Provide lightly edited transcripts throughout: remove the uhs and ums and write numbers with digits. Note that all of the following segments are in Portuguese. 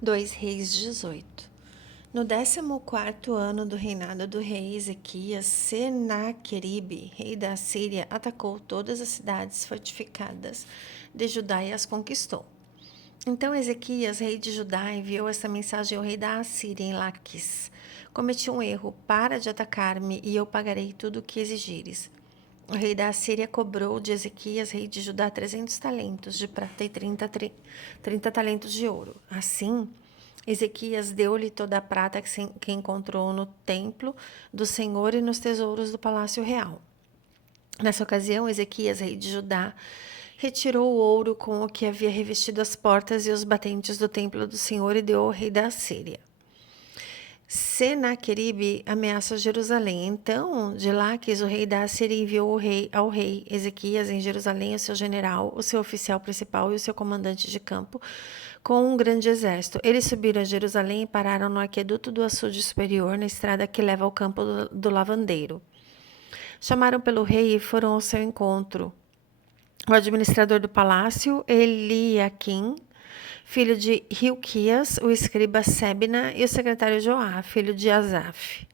2 Reis 18. No 14º ano do reinado do rei Ezequias, Senaqueribe, rei da Assíria, atacou todas as cidades fortificadas de Judá e as conquistou. Então Ezequias, rei de Judá, enviou esta mensagem ao rei da Assíria em Laquis: cometi um erro, para de atacar-me e eu pagarei tudo o que exigires. O rei da Assíria cobrou de Ezequias, rei de Judá, 300 talentos de prata e 30 talentos de ouro. Assim, Ezequias deu-lhe toda a prata que encontrou no templo do Senhor e nos tesouros do palácio real. Nessa ocasião, Ezequias, rei de Judá, retirou o ouro com o que havia revestido as portas e os batentes do templo do Senhor e deu ao rei da Assíria. Senaqueribe ameaça Jerusalém. Então, de Laques, o rei da Assíria enviou ao rei Ezequias em Jerusalém o seu general, o seu oficial principal e o seu comandante de campo, com um grande exército. Eles subiram a Jerusalém e pararam no aqueduto do açude superior, na estrada que leva ao campo do lavandeiro. Chamaram pelo rei e foram ao seu encontro. O administrador do palácio, Eliaquim, filho de Hilquias, o escriba Sebna e o secretário Joá, filho de Asaf.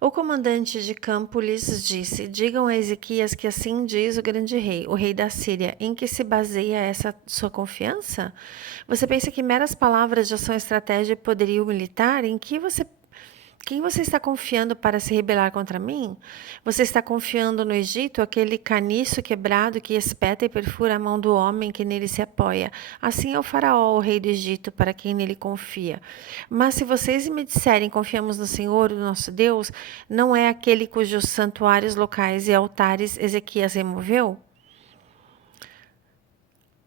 O comandante de campo lhes disse: digam a Ezequias que assim diz o grande rei, o rei da Síria. Em que se baseia essa sua confiança? Você pensa que meras palavras já são estratégia e poderio militar? Quem você está confiando para se rebelar contra mim? Você está confiando no Egito, aquele caniço quebrado que espeta e perfura a mão do homem que nele se apoia. Assim é o faraó, o rei do Egito, para quem nele confia. Mas se vocês me disserem confiamos no Senhor, o nosso Deus, não é aquele cujos santuários locais e altares Ezequias removeu?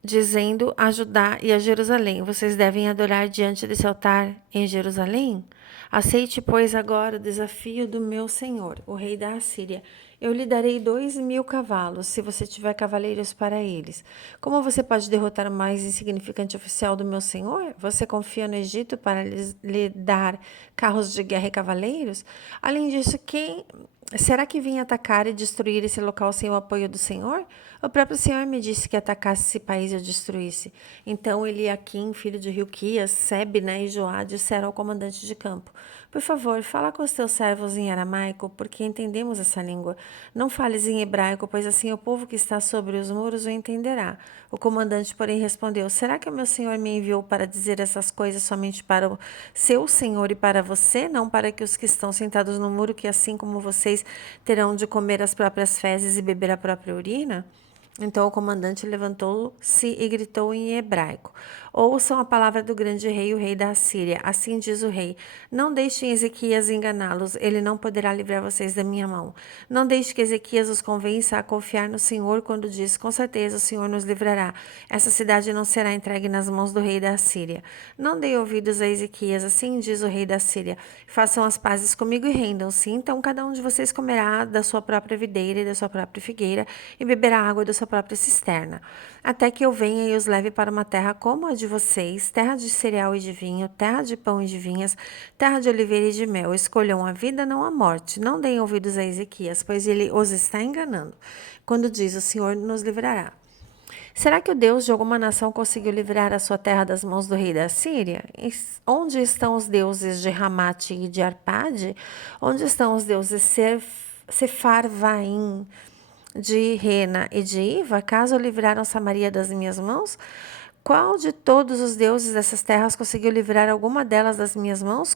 Dizendo a Judá e a Jerusalém: vocês devem adorar diante desse altar em Jerusalém? Aceite, pois, agora o desafio do meu senhor, o rei da Assíria. Eu lhe darei 2.000 cavalos, se você tiver cavaleiros para eles. Como você pode derrotar o mais insignificante oficial do meu senhor? Você confia no Egito para lhe dar carros de guerra e cavaleiros? Além disso, será que vim atacar e destruir esse local sem o apoio do Senhor? O próprio Senhor me disse que atacasse esse país e o destruísse. Então Eliaquim, filho de Hilquias, Sebna e Joá disseram ao comandante de campo: por favor, fala com os teus servos em aramaico, porque entendemos essa língua. Não fales em hebraico, pois assim o povo que está sobre os muros o entenderá. O comandante, porém, respondeu: será que o meu senhor me enviou para dizer essas coisas somente para o seu senhor e para você, não para que os que estão sentados no muro, que assim como vocês terão de comer as próprias fezes e beber a própria urina? Então o comandante levantou-se e gritou em hebraico: ouçam a palavra do grande rei, o rei da Assíria. Assim diz o rei: não deixem Ezequias enganá-los, ele não poderá livrar vocês da minha mão. Não deixe que Ezequias os convença a confiar no Senhor quando diz: com certeza o Senhor nos livrará. Essa cidade não será entregue nas mãos do rei da Assíria. Não dê ouvidos a Ezequias, assim diz o rei da Síria: façam as pazes comigo e rendam-se. Então cada um de vocês comerá da sua própria videira e da sua própria figueira e beberá água da sua própria cisterna, até que eu venha e os leve para uma terra como a de vocês, terra de cereal e de vinho, terra de pão e de vinhas, terra de oliveira e de mel. Escolham a vida, não a morte. Não deem ouvidos a Ezequias, pois ele os está enganando, quando diz: o Senhor nos livrará. Será que o Deus de alguma nação conseguiu livrar a sua terra das mãos do rei da Síria? Onde estão os deuses de Ramate e de Arpade? Onde estão os deuses Sefarvaim, de Rena e de Iva? Acaso livraram Samaria das minhas mãos? Qual de todos os deuses dessas terras conseguiu livrar alguma delas das minhas mãos?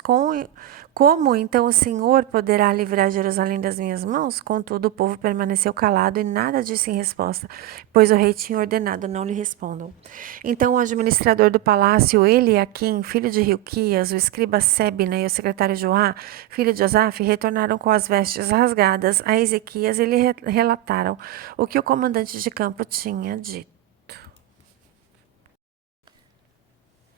Como então o Senhor poderá livrar Jerusalém das minhas mãos? Contudo, o povo permaneceu calado e nada disse em resposta, pois o rei tinha ordenado: não lhe respondam. Então o administrador do palácio, Eliaquim, filho de Hilquias, o escriba Sebna e o secretário Joá, filho de Asaf, retornaram com as vestes rasgadas a Ezequias e lhe relataram o que o comandante de campo tinha dito.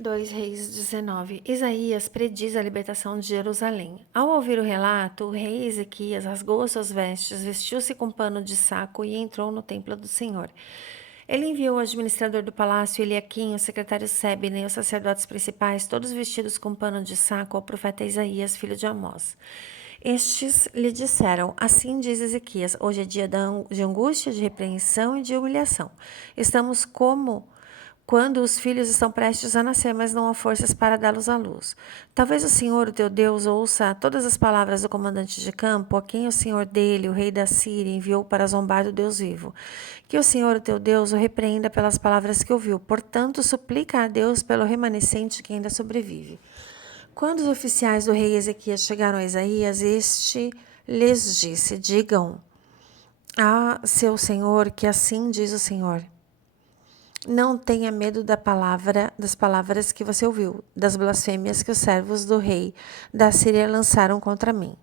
2 Reis 19. Isaías prediz a libertação de Jerusalém. Ao ouvir o relato, o rei Ezequias rasgou as suas vestes, vestiu-se com pano de saco e entrou no templo do Senhor. Ele enviou o administrador do palácio, Eliaquim, o secretário Sebna e os sacerdotes principais, todos vestidos com pano de saco, ao profeta Isaías, filho de Amós. Estes lhe disseram: assim diz Ezequias, hoje é dia de angústia, de repreensão e de humilhação. Estamos quando os filhos estão prestes a nascer, mas não há forças para dá-los à luz. Talvez o Senhor, o teu Deus, ouça todas as palavras do comandante de campo, a quem o Senhor dele, o rei da Síria, enviou para zombar do Deus vivo. Que o Senhor, o teu Deus, o repreenda pelas palavras que ouviu. Portanto, suplica a Deus pelo remanescente que ainda sobrevive. Quando os oficiais do rei Ezequias chegaram a Isaías, este lhes disse: digam a seu senhor que assim diz o Senhor. Não tenha medo das palavras que você ouviu, das blasfêmias que os servos do rei da Síria lançaram contra mim.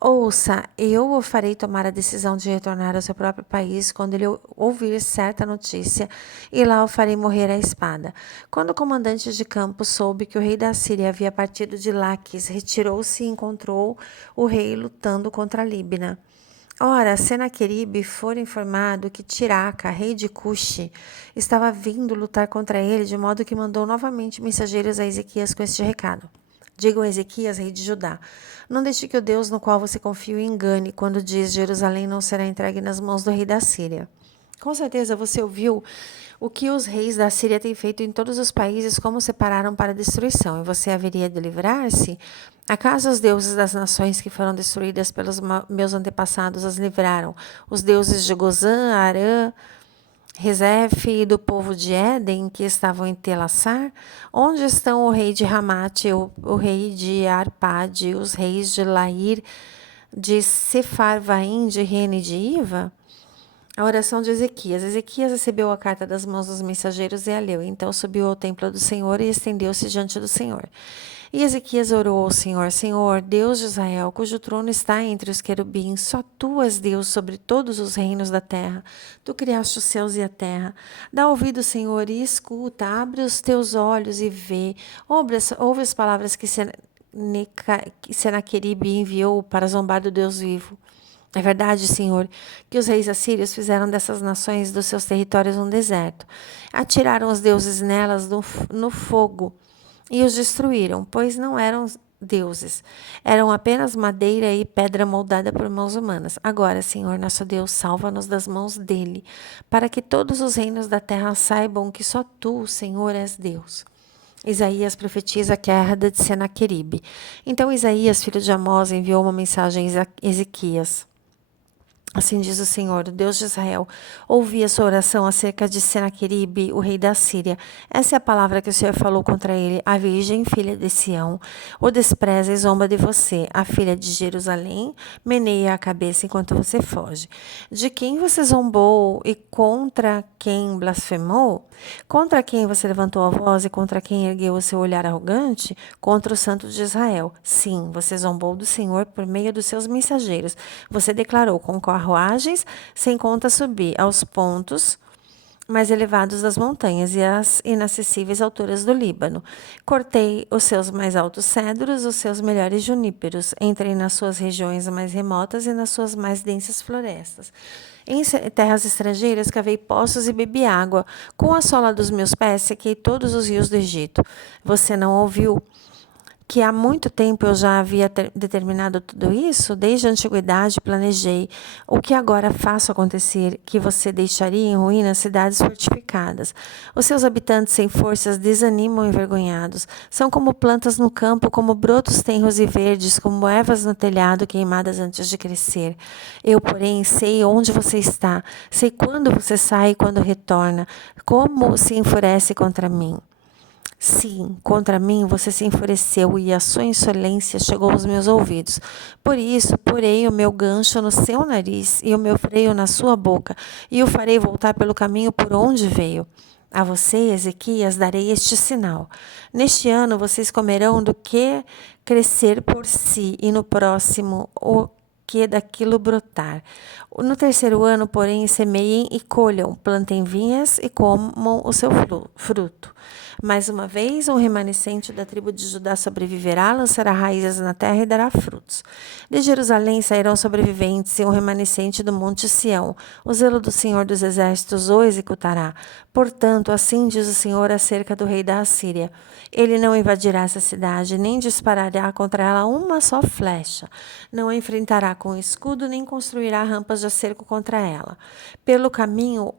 Ouça, eu o farei tomar a decisão de retornar ao seu próprio país quando ele ouvir certa notícia, e lá o farei morrer à espada. Quando o comandante de campo soube que o rei da Síria havia partido de Laquis, retirou-se e encontrou o rei lutando contra Líbina. Ora, Senaqueribe fora informado que Tiraca, rei de Cuxi, estava vindo lutar contra ele, de modo que mandou novamente mensageiros a Ezequias com este recado. Digam a Ezequias, rei de Judá: não deixe que o Deus no qual você confia o engane quando diz Jerusalém não será entregue nas mãos do rei da Síria. Com certeza você ouviu o que os reis da Síria têm feito em todos os países, como separaram para a destruição, e você haveria de livrar-se? Acaso os deuses das nações que foram destruídas pelos meus antepassados as livraram? Os deuses de Gozã, Arã, Rezefe e do povo de Éden, que estavam em Telassar? Onde estão o rei de Ramate, o rei de Arpade, os reis de Lair, de Sefarvaim, de Rene e de Iva? A oração de Ezequias. Ezequias recebeu a carta das mãos dos mensageiros e a leu. Então subiu ao templo do Senhor e estendeu-se diante do Senhor. E Ezequias orou ao Senhor: Senhor, Deus de Israel, cujo trono está entre os querubins, só tu és Deus sobre todos os reinos da terra. Tu criaste os céus e a terra. Dá ouvido, Senhor, e escuta. Abre os teus olhos e vê. Ouve as palavras que Senaqueribe enviou para zombar do Deus vivo. É verdade, Senhor, que os reis assírios fizeram dessas nações dos seus territórios um deserto. Atiraram os deuses nelas no fogo e os destruíram, pois não eram deuses. Eram apenas madeira e pedra moldada por mãos humanas. Agora, Senhor, nosso Deus, salva-nos das mãos dele, para que todos os reinos da terra saibam que só tu, Senhor, és Deus. Isaías profetiza a queda de Senaqueribe. Então Isaías, filho de Amós, enviou uma mensagem a Ezequias. Assim diz o Senhor, o Deus de Israel: ouvi a sua oração acerca de Senaqueribe, o rei da Síria. Essa é a palavra que o Senhor falou contra ele. A virgem, filha de Sião, o despreza e zomba de você. A filha de Jerusalém meneia a cabeça enquanto você foge. De quem você zombou e contra quem blasfemou? Contra quem você levantou a voz e contra quem ergueu o seu olhar arrogante? Contra o Santo de Israel. Sim, você zombou do Senhor por meio dos seus mensageiros. Você declarou com carruagens, sem conta subir aos pontos mais elevados das montanhas e às inacessíveis alturas do Líbano. Cortei os seus mais altos cedros, os seus melhores juníperos. Entrei nas suas regiões mais remotas e nas suas mais densas florestas. Em terras estrangeiras cavei poços e bebi água. Com a sola dos meus pés sequei todos os rios do Egito. Você não ouviu que há muito tempo eu já havia determinado tudo isso? Desde a antiguidade planejei o que agora faço acontecer, que você deixaria em ruínas cidades fortificadas. Os seus habitantes sem forças desanimam envergonhados. São como plantas no campo, como brotos tenros e verdes, como ervas no telhado queimadas antes de crescer. Eu, porém, sei onde você está, sei quando você sai e quando retorna, como se enfurece contra mim. Sim, contra mim você se enfureceu e a sua insolência chegou aos meus ouvidos. Por isso, porei o meu gancho no seu nariz e o meu freio na sua boca, e o farei voltar pelo caminho por onde veio. A você, Ezequias, darei este sinal. Neste ano vocês comerão do que crescer por si, e no próximo o que daquilo brotar. No terceiro ano, porém, semeiem e colham, plantem vinhas e comam o seu fruto. Mais uma vez, um remanescente da tribo de Judá sobreviverá, lançará raízes na terra e dará frutos. De Jerusalém sairão sobreviventes e um remanescente do monte Sião. O zelo do Senhor dos Exércitos o executará. Portanto, assim diz o Senhor acerca do rei da Assíria: ele não invadirá essa cidade, nem disparará contra ela uma só flecha. Não a enfrentará com escudo, nem construirá rampas de cerco contra ela. Pelo caminho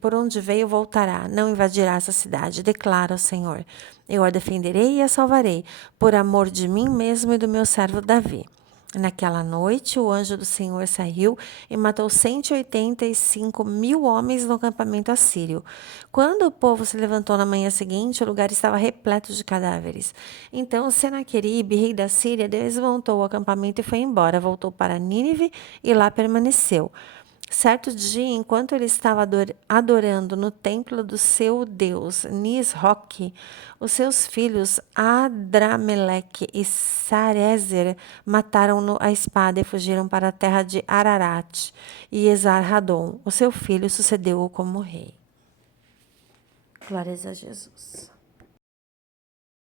por onde veio voltará, não invadirá essa cidade, declara o Senhor. Eu a defenderei e a salvarei, por amor de mim mesmo e do meu servo Davi. Naquela noite, o anjo do Senhor saiu e matou 185.000 homens no acampamento assírio. Quando o povo se levantou na manhã seguinte, o lugar estava repleto de cadáveres. Então Senaqueribe, rei da Síria, desmontou o acampamento e foi embora. Voltou para Nínive e lá permaneceu. Certo dia, enquanto ele estava adorando no templo do seu deus Nisroque, os seus filhos Adrameleque e Sarezer mataram-no à espada e fugiram para a terra de Ararat. E Esar-Hadon, o seu filho, sucedeu-o como rei. Glórias a Jesus.